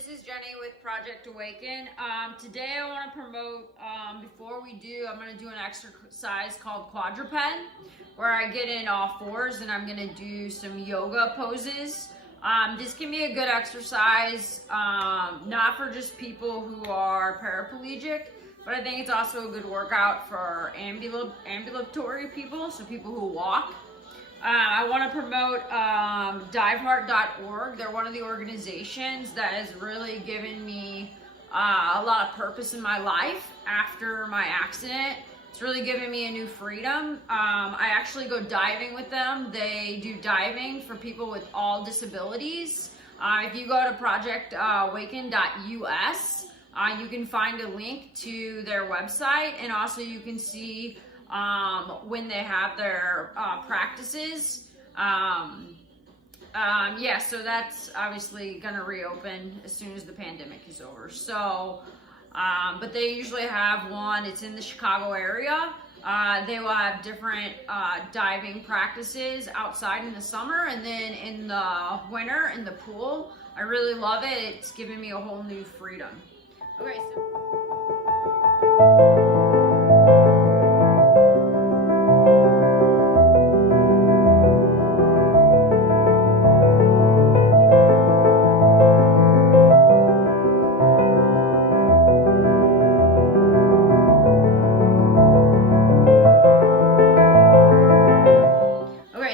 this is Jenny with Project Awaken. Today I want to promote, before we do, I'm going to do an exercise called Quadruped, where I get in all fours and I'm going to do some yoga poses. This can be a good exercise, not for just people who are paraplegic, but I think it's also a good workout for ambulatory people, so people who walk. I want to promote diveheart.org. They're one of the organizations that has really given me a lot of purpose in my life after my accident. It's really given me a new freedom. I actually go diving with them. They do diving for people with all disabilities. If you go to projectawaken.us, you can find a link to their website, and also you can see when they have their practices. Yeah, so that's obviously gonna reopen as soon as the pandemic is over. So, but they usually have one, it's in the Chicago area. They will have different diving practices outside in the summer, and then in the winter in the pool. I really love it. It's given me a whole new freedom. Okay, so.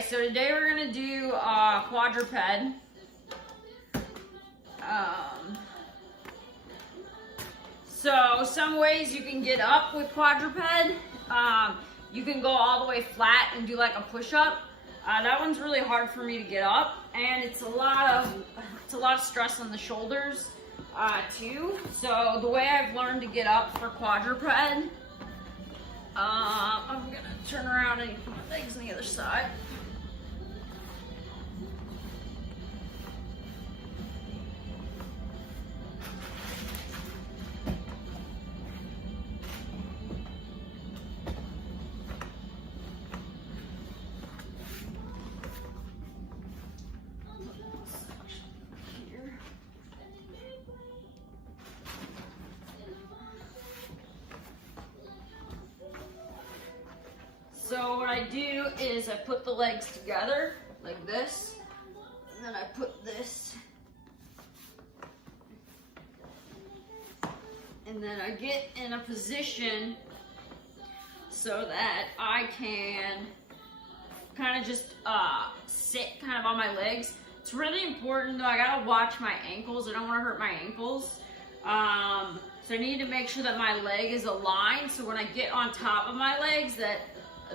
So today we're gonna do quadruped. So some ways you can get up with quadruped. You can go all the way flat and do like a push-up. That one's really hard for me to get up, and it's a lot of stress on the shoulders too. So the way I've learned to get up for quadruped, I'm gonna turn around and put my legs on the other side. So what I do is I put the legs together like this, and then I put this, and then I get in a position so that I can kind of just sit kind of on my legs. It's really important though, I gotta watch my ankles. I don't want to hurt my ankles. So I need to make sure that my leg is aligned, so when I get on top of my legs, that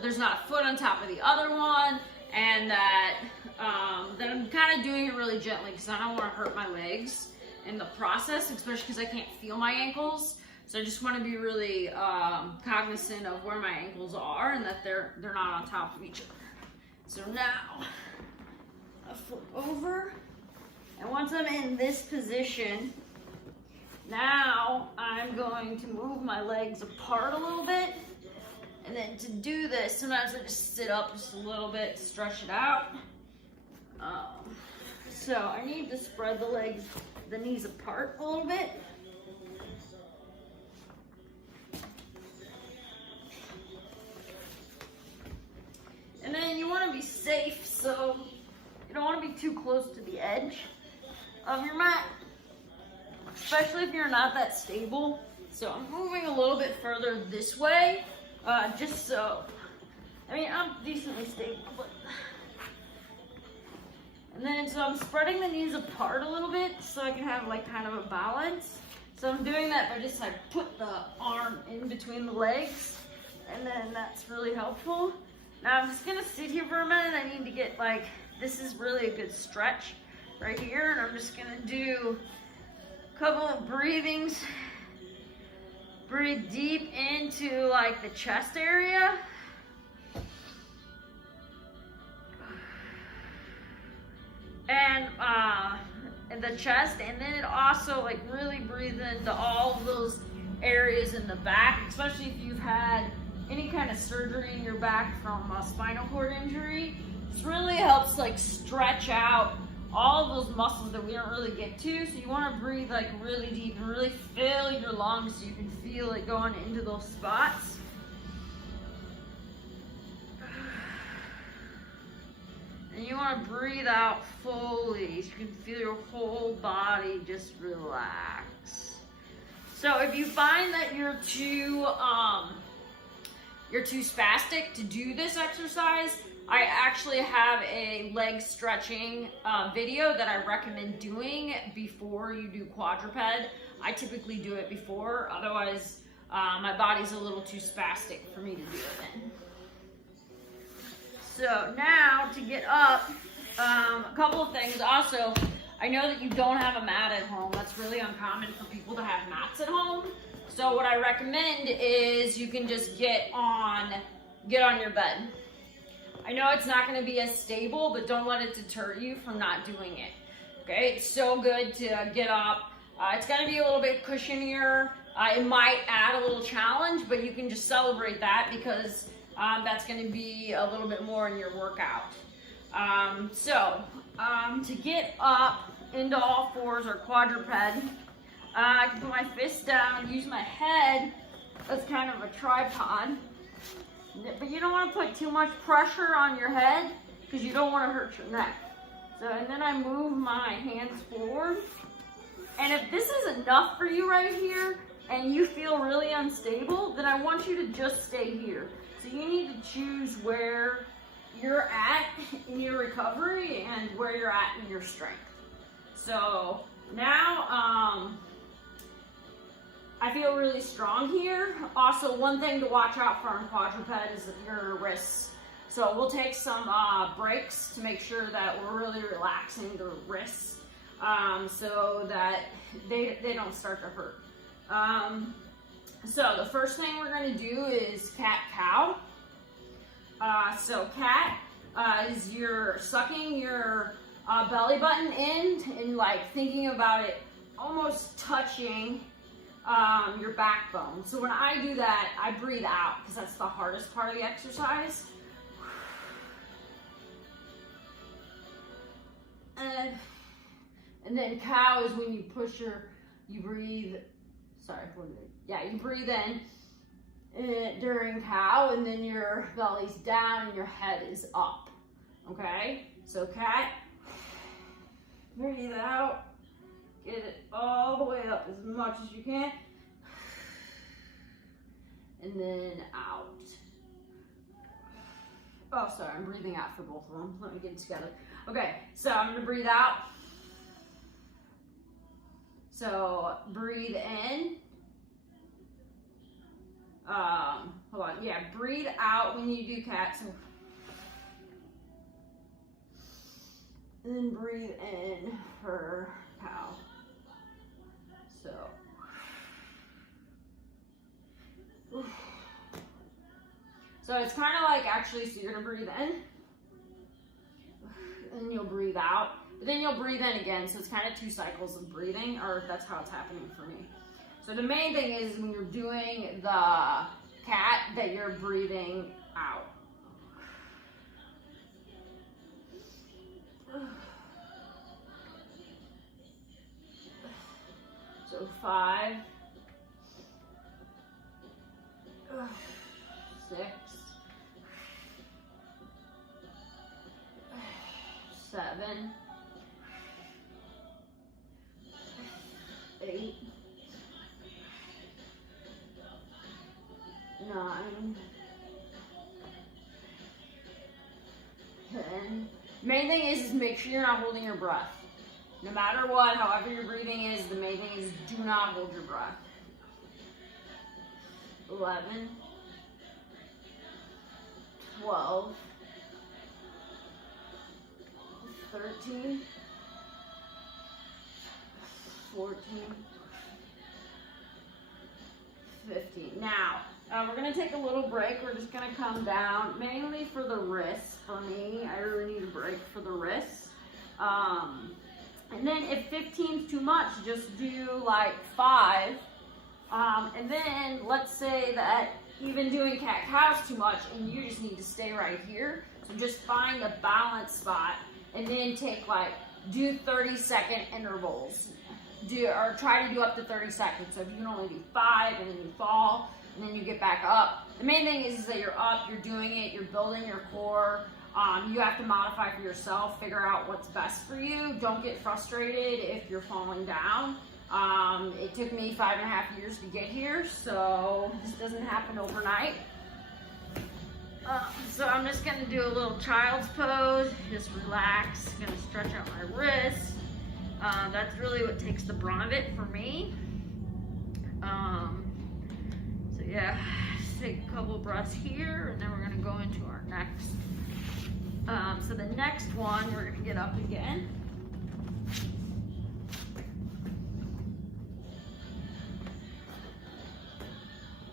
there's not a foot on top of the other one, and that I'm kind of doing it really gently because I don't want to hurt my legs in the process, especially because I can't feel my ankles. So I just want to be really cognizant of where my ankles are and that they're not on top of each other. So now I flip over, and once I'm in this position, now I'm going to move my legs apart a little bit. And then to do this, sometimes I just sit up just a little bit, stretch it out. So I need to spread the legs, the knees apart a little bit. And then you want to be safe, so you don't want to be too close to the edge of your mat, especially if you're not that stable. So I'm moving a little bit further this way. Just so, I mean, I'm decently stable, but, and then, so I'm spreading the knees apart a little bit so I can have like kind of a balance. So I'm doing that by just like put the arm in between the legs, and then that's really helpful. Now I'm just gonna sit here for a minute. I need to get like, this is really a good stretch right here, and I'm just gonna do a couple of breathings. Breathe deep into like the chest area. And the chest, and then it also like really breathe into all of those areas in the back, especially if you've had any kind of surgery in your back from a spinal cord injury. This really helps like stretch out all of those muscles that we don't really get to. So you want to breathe like really deep and really fill your lungs so you can feel it going into those spots. And you want to breathe out fully so you can feel your whole body just relax. So if you find that you're too spastic to do this exercise, I actually have a leg stretching video that I recommend doing before you do quadruped. I typically do it before, otherwise my body's a little too spastic for me to do it in. So now to get up, a couple of things. Also, I know that you don't have a mat at home. That's really uncommon for people to have mats at home. So what I recommend is you can just get on your bed. I know it's not going to be as stable, but don't let it deter you from not doing it. Okay, it's so good to get up. It's going to be a little bit cushionier. It might add a little challenge, but you can just celebrate that because that's going to be a little bit more in your workout. To get up into all fours or quadruped, I can put my fists down and use my head as kind of a tripod. But you don't want to put too much pressure on your head because you don't want to hurt your neck. So, and then I move my hands forward. And if this is enough for you right here and you feel really unstable, then I want you to just stay here. So you need to choose where you're at in your recovery and where you're at in your strength. So now, I feel really strong here. Also, one thing to watch out for on quadruped is your wrists. So we'll take some breaks to make sure that we're really relaxing the wrists so that they don't start to hurt. So the first thing we're going to do is cat-cow. So cat is you're sucking your belly button in and like thinking about it almost touching your backbone. So when I do that, I breathe out because that's the hardest part of the exercise. And then cow is when you push you breathe in during cow, and then your belly's down and your head is up. Okay? So cat, breathe out. Get it all the way up as much as you can. And then out. Oh, sorry, I'm breathing out for both of them. Let me get it together. Okay, so I'm going to breathe out. So breathe in. Hold on. Yeah, breathe out when you do cat. So, and then breathe in for cow. So, it's kind of like actually, so you're gonna breathe in, and you'll breathe out, but then you'll breathe in again. So it's kind of 2 cycles of breathing, or that's how it's happening for me. So the main thing is when you're doing the cat that you're breathing out. So 5, 6, 7, 8, 9, 10. Main thing is make sure you're not holding your breath. No matter what, however your breathing is, the main thing is do not hold your breath. 11, 12, 13, 14, 15. Now, we're going to take a little break. We're just going to come down, mainly for the wrists. For me, I really need a break for the wrists. And then if 15 is too much, just do like 5. And then let's say that even doing cat-cow is too much and you just need to stay right here. So just find a balance spot and then take like do 30-second intervals. Or try to do up to 30 seconds. So if you can only do 5 and then you fall and then you get back up. The main thing is that you're up, you're doing it, you're building your core. You have to modify for yourself, figure out what's best for you. Don't get frustrated if you're falling down. It took me 5.5 years to get here, so this doesn't happen overnight. So I'm just gonna do a little child's pose, just relax, gonna stretch out my wrists. That's really what takes the brunt of it for me. So yeah, just take a couple of breaths here, and then we're gonna go into our next. So the next one, we're gonna get up again.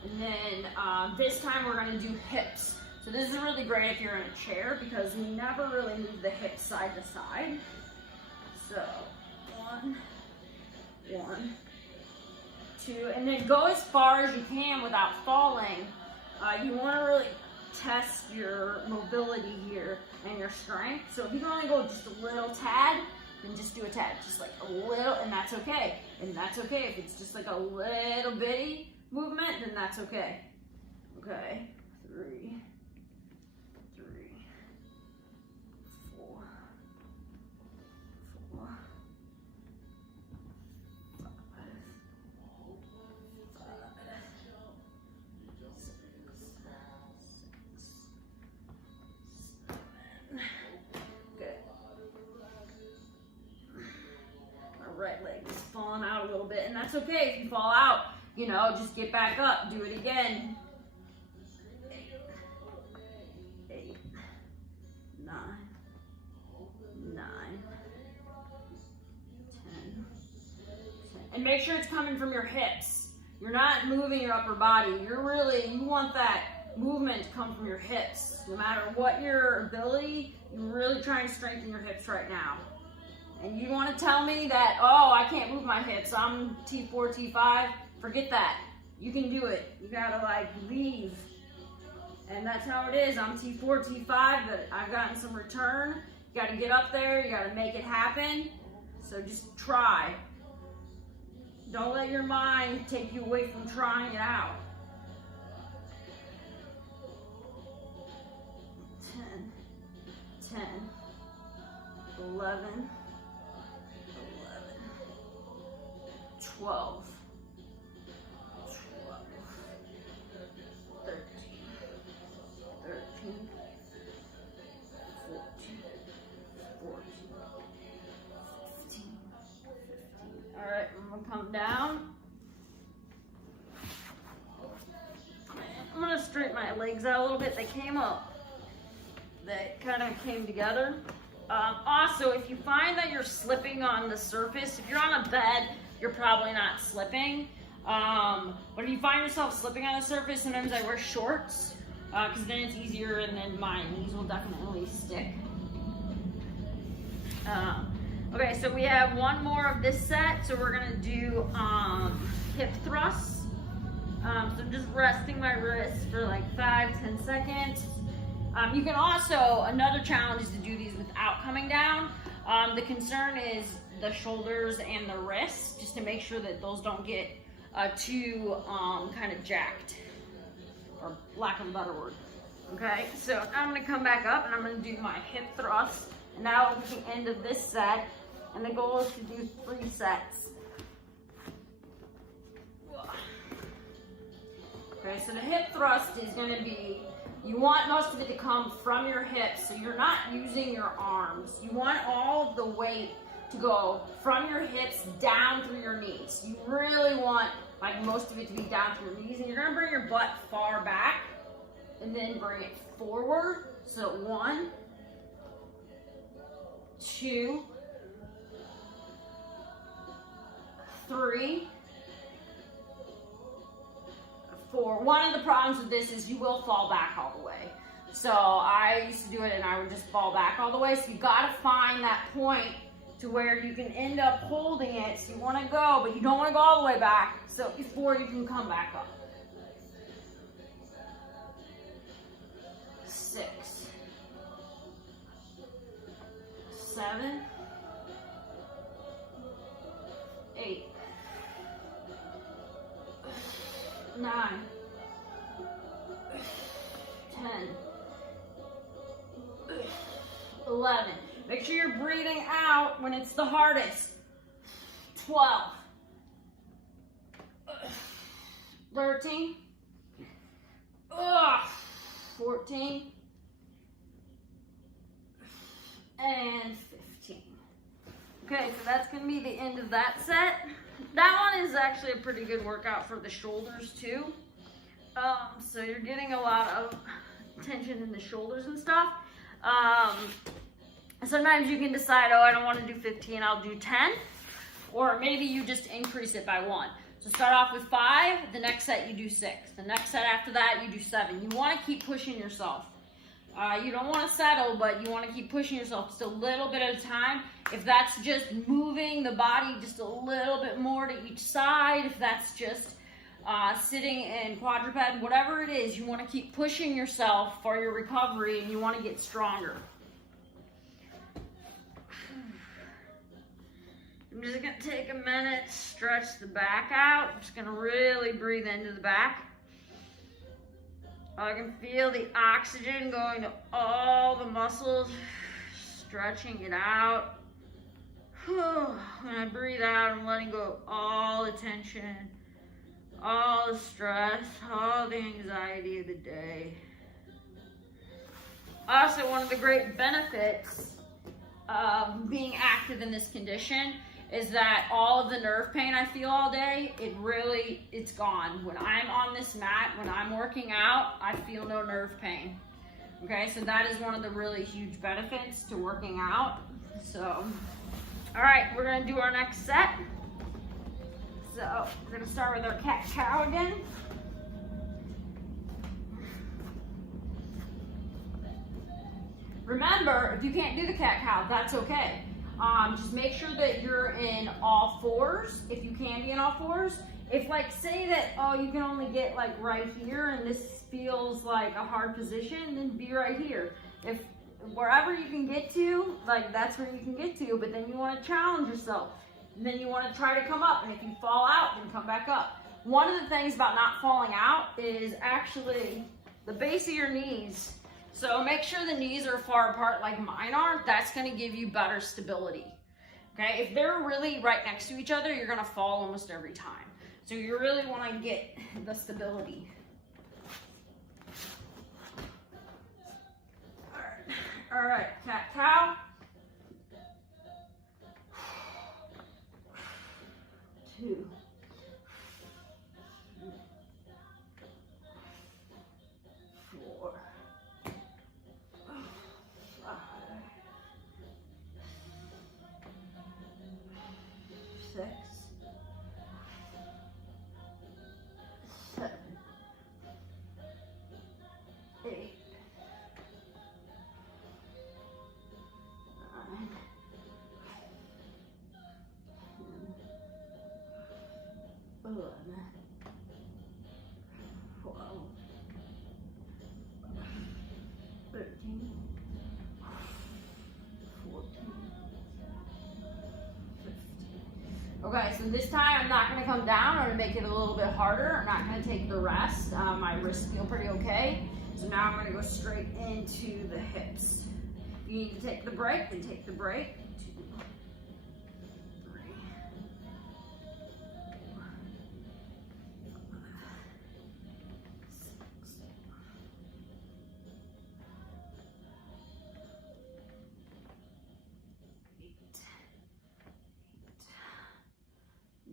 And then this time we're gonna do hips. So this is really great if you're in a chair because we never really move the hips side to side. So 1, 2, and then go as far as you can without falling. You wanna really test your mobility here and your strength. So if you can only go just a little tad, then just do a tad, just like a little, and that's okay. And that's okay if it's just like a little bitty movement, then that's okay. Okay, 3, 4, 5, right leg is falling out a little bit, and that's okay if you fall out. You know, just get back up, do it again. 8, 9, 10, and make sure it's coming from your hips. You're not moving your upper body. You want that movement to come from your hips. No matter what your ability, you're really trying to strengthen your hips right now. And you want to tell me that, oh, I can't move my hips, I'm T4-T5, forget that. You can do it. You gotta like leave. And that's how it is. I'm T4-T5, but I've gotten some return. You gotta get up there, you gotta make it happen. So just try. Don't let your mind take you away from trying it out. 10, 11, 12, 13, 14, 15. All right, I'm gonna come down. I'm gonna straighten my legs out a little bit. They came up. They kind of came together. Also, if you find that you're slipping on the surface, if you're on a bed, you're probably not slipping. But if you find yourself slipping on the surface, sometimes I wear shorts because then it's easier and then my knees will definitely stick. Okay, so we have one more of this set. So we're gonna do hip thrusts. So I'm just resting my wrists for like 5-10 seconds. You can also, another challenge is to do these without coming down. The concern is the shoulders and the wrists, just to make sure that those don't get too kind of jacked, or lack of a better word. Okay, so I'm gonna come back up and I'm gonna do my hip thrust, and that'll be the end of this set. And the goal is to do 3 sets. Okay, so the hip thrust is gonna be, you want most of it to come from your hips, so you're not using your arms. You want all of the weight to go from your hips down through your knees. You really want like most of it to be down through your knees, and you're gonna bring your butt far back and then bring it forward. So 1, 2, 3, 4. One of the problems with this is you will fall back all the way. So I used to do it and I would just fall back all the way. So you gotta find that point to where you can end up holding it. So you wanna go, but you don't wanna go all the way back. So before you can come back up. 6, 7, 9, 10, 11. Make sure you're breathing out when it's the hardest. 12, 13, 14, and 15. Okay, so that's going to be the end of that set. That one is actually a pretty good workout for the shoulders too. So you're getting a lot of tension in the shoulders and stuff. Sometimes you can decide, oh, I don't want to do 15, I'll do 10. Or maybe you just increase it by 1. So start off with 5, the next set you do 6. The next set after that you do 7. You want to keep pushing yourself. You don't want to settle, but you want to keep pushing yourself just a little bit at a time. If that's just moving the body just a little bit more to each side, if that's just sitting in quadruped, whatever it is, you want to keep pushing yourself for your recovery and you want to get stronger. I'm just going to take a minute, stretch the back out. I'm just going to really breathe into the back. I can feel the oxygen going to all the muscles, stretching it out. When I breathe out, I'm letting go of all the tension, all the stress, all the anxiety of the day. Also, one of the great benefits of being active in this condition is that all of the nerve pain I feel all day, it's gone. When I'm on this mat, when I'm working out, I feel no nerve pain. Okay, so that is one of the really huge benefits to working out. So, all right, we're gonna do our next set. So, we're gonna start with our cat-cow again. Remember, if you can't do the cat-cow, that's okay. Just make sure that you're in all fours, if you can be in all fours. If like, say that, oh, you can only get like right here and this feels like a hard position, then be right here. If wherever you can get to, like that's where you can get to, but then you want to challenge yourself. And then you want to try to come up, and if you fall out, then come back up. One of the things about not falling out is actually the base of your knees. So make sure the knees are far apart like mine are. That's going to give you better stability. Okay, if they're really right next to each other, you're going to fall almost every time. So you really want to get the stability. All right, cat-cow. 2. 4. 5. 6. 7. 8. 9. 11, 12, 13, 14, 15. Okay, so this time I'm not going to come down. I'm going to make it a little bit harder. I'm not going to take the rest. My wrists feel pretty okay. So now I'm going to go straight into the hips. If you need to take the break, then take the break. 2, 3,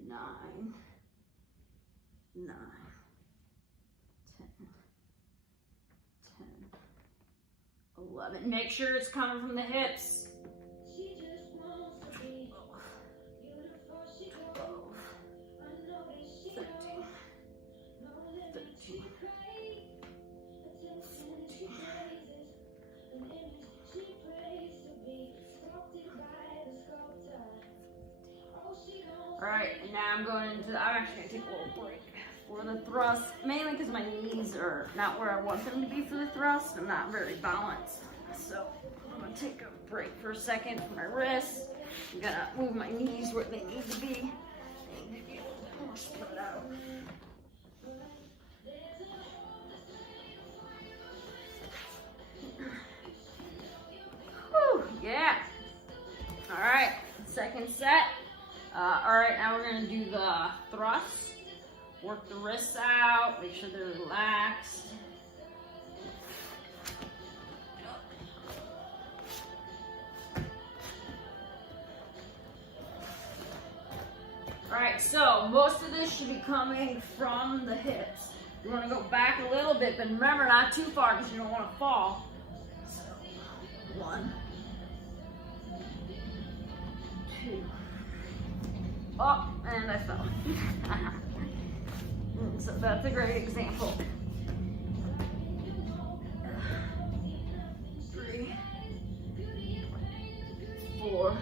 9, 10, 11. Make sure it's coming from the hips. 13, 14. All right, and now I'm going into, I'm actually gonna take a little break for the thrust, mainly because my knees are not where I want them to be for the thrust. I'm not very balanced. So I'm gonna take a break for a second for my wrists. I'm gonna move my knees where they need to be. They need to be a little more spread out. All right, now we're gonna do the thrusts. Work the wrists out, make sure they're relaxed. All right, so most of this should be coming from the hips. You want to go back a little bit, but remember, not too far because you don't want to fall. So, 1, 2. Oh, and I fell. So that's a great example. 3, 4,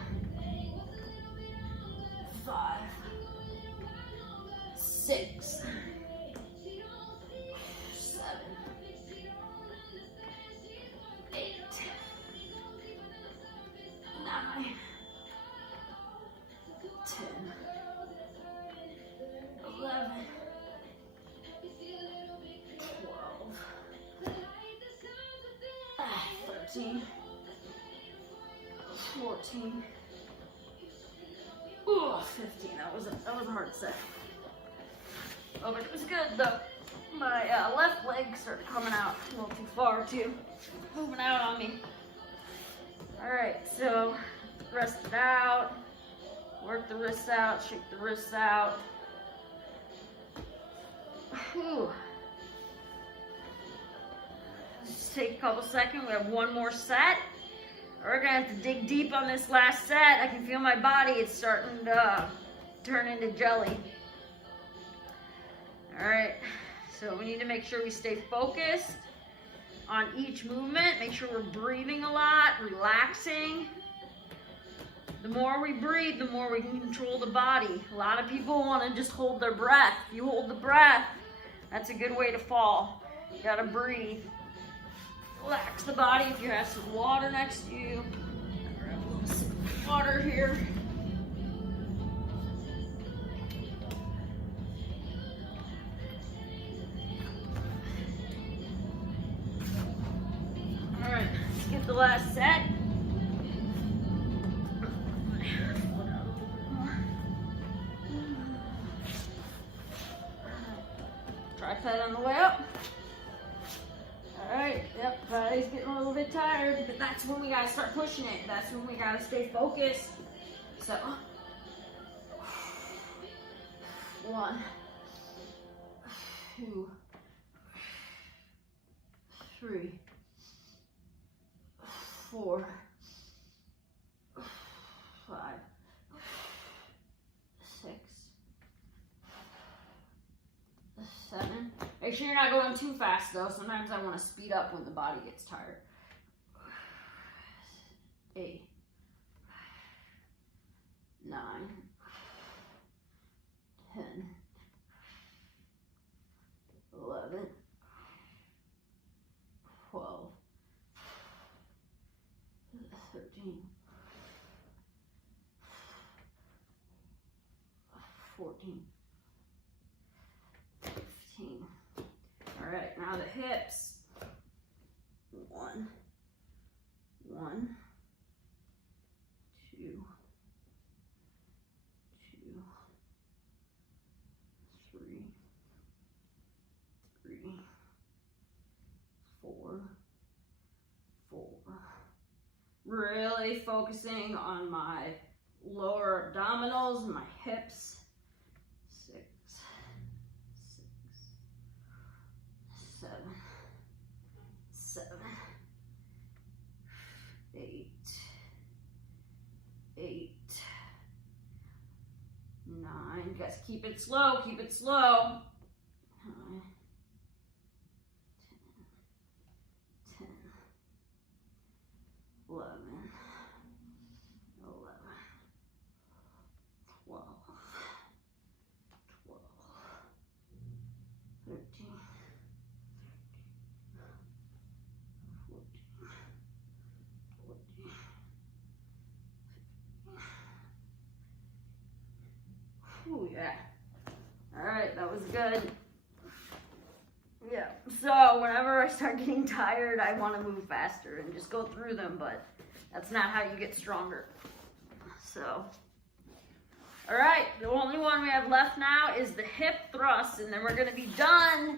5, 6, 7, 8, 9, 10, 11, 12, 13, 14, 15. That was a hard set. Oh, but it was good though. My left leg started coming out a little too far too. Moving out on me. Alright, so rest it out. Work the wrists out, shake the wrists out. Whew. Just take a couple seconds. We have one more set. We're gonna have to dig deep on this last set. I can feel my body, it's starting to turn into jelly. All right, so we need to make sure we stay focused on each movement. Make sure we're breathing a lot, relaxing. The more we breathe, the more we can control the body. A lot of people want to just hold their breath. If you hold the breath, that's a good way to fall. You gotta breathe. Relax the body. If you have some water next to you, grab a little sip of water here. All right, let's get the last set. Tripod on the way up. Alright, yep, body's getting a little bit tired, but that's when we gotta start pushing it. That's when we gotta stay focused. So, 1, 2, 3, 4, 5, 6, 7. Make sure you're not going too fast though. Sometimes I want to speed up when the body gets tired. 8, 9, 10, 11, 12, 13, 14, 15. All right, now the hips. 1, 2, 2, 3, 4. Really focusing on my lower abdominals and my hips. 6, 7, 8, 9. You guys keep it slow, keep it slow. 9, 10, 11, 12, 13, 14, 15. Ooh, yeah. All right, that was good. Yeah, so whenever I start getting tired, I want to move faster and just go through them, but that's not how you get stronger. So, All right, the only one we have left now is the hip thrust, and then we're gonna be done.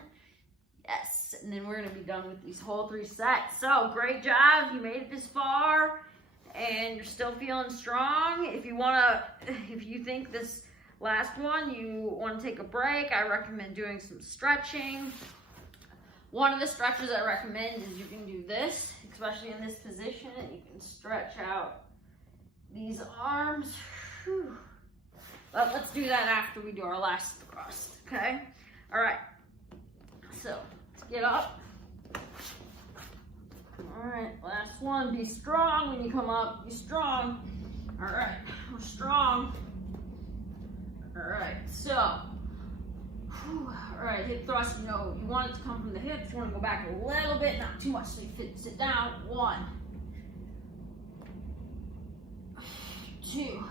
Yes, and then we're gonna be done with these whole 3 sets. So great job, you made it this far, and you're still feeling strong. If you think this last one, you wanna take a break, I recommend doing some stretching. One of the stretches I recommend is you can do this, especially in this position. You can stretch out these arms. Whew. But let's do that after we do our last thrust, okay? All right, so let's get up. All right, last one, be strong when you come up, be strong. All right, we're strong. All right, so, all right, hip thrust, you know, you want it to come from the hips, you want to go back a little bit, not too much, so you sit down. 1, 2,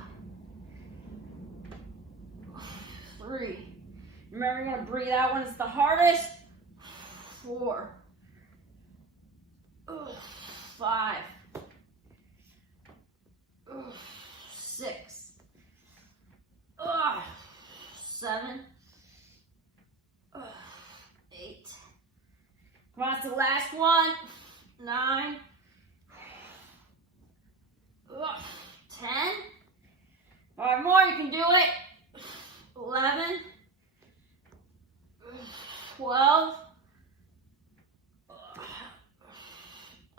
3. Remember, you're going to breathe out when it's the hardest. 4, 5, 6, 7, 8. Come on, it's the last one. 9, 10. 5 more, you can do it. 11, 12,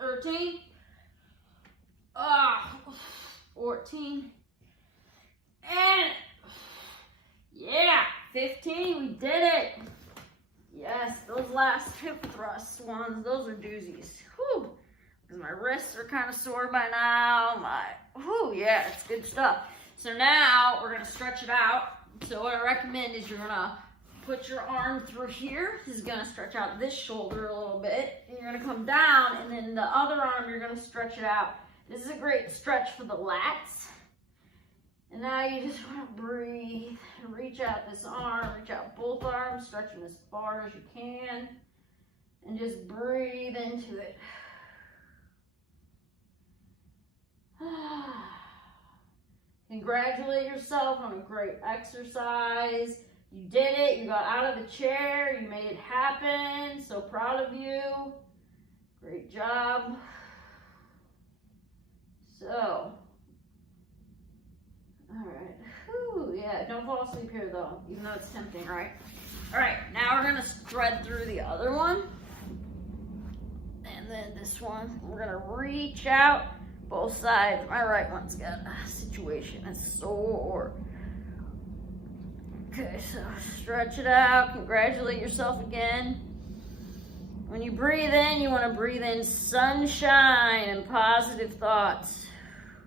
13, 14, and yeah, 15, we did it. Yes, those last hip thrust ones, those are doozies. Whew, because my wrists are kind of sore by now. Yeah, it's good stuff. So now we're gonna stretch it out. So what I recommend is you're gonna put your arm through here. This is gonna stretch out this shoulder a little bit. And you're gonna come down, and then the other arm, you're gonna stretch it out. This is a great stretch for the lats. And now you just wanna breathe and reach out this arm, reach out both arms, stretch them as far as you can, and just breathe into it. Congratulate yourself on a great exercise. You did it. You got out of the chair. You made it happen. So proud of you. Great job. So, all right. Whew, yeah, don't fall asleep here though, even though it's tempting, right? All right, now we're gonna thread through the other one. And then this one, we're gonna reach out. Both sides. My right one's got a situation. It's sore. Okay, so stretch it out. Congratulate yourself again. When you breathe in, you want to breathe in sunshine and positive thoughts.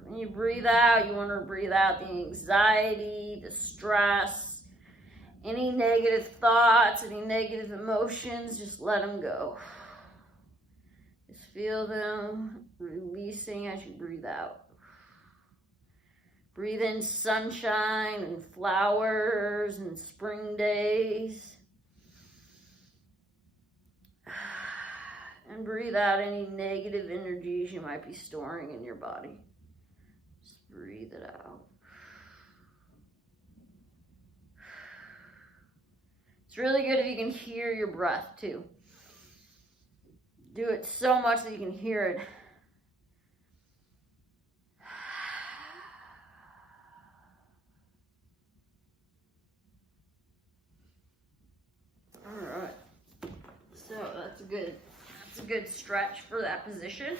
When you breathe out, you want to breathe out the anxiety, the stress, any negative thoughts, any negative emotions, just let them go. Just feel them releasing as you breathe out. Breathe in sunshine and flowers and spring days. And breathe out any negative energies you might be storing in your body. Just breathe it out. It's really good if you can hear your breath too. Do it so much that you can hear it. All right. So that's a good stretch for that position.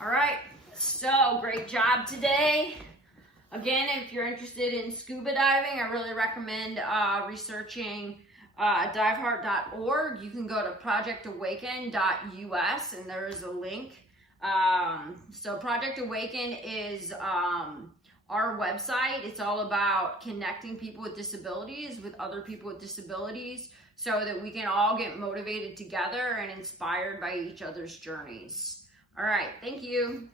All right. So great job today. Again, if you're interested in scuba diving, I really recommend researching diveheart.org. You can go to projectawaken.us and there is a link. So Project Awaken is our website. It's all about connecting people with disabilities with other people with disabilities so that we can all get motivated together and inspired by each other's journeys. All right, thank you.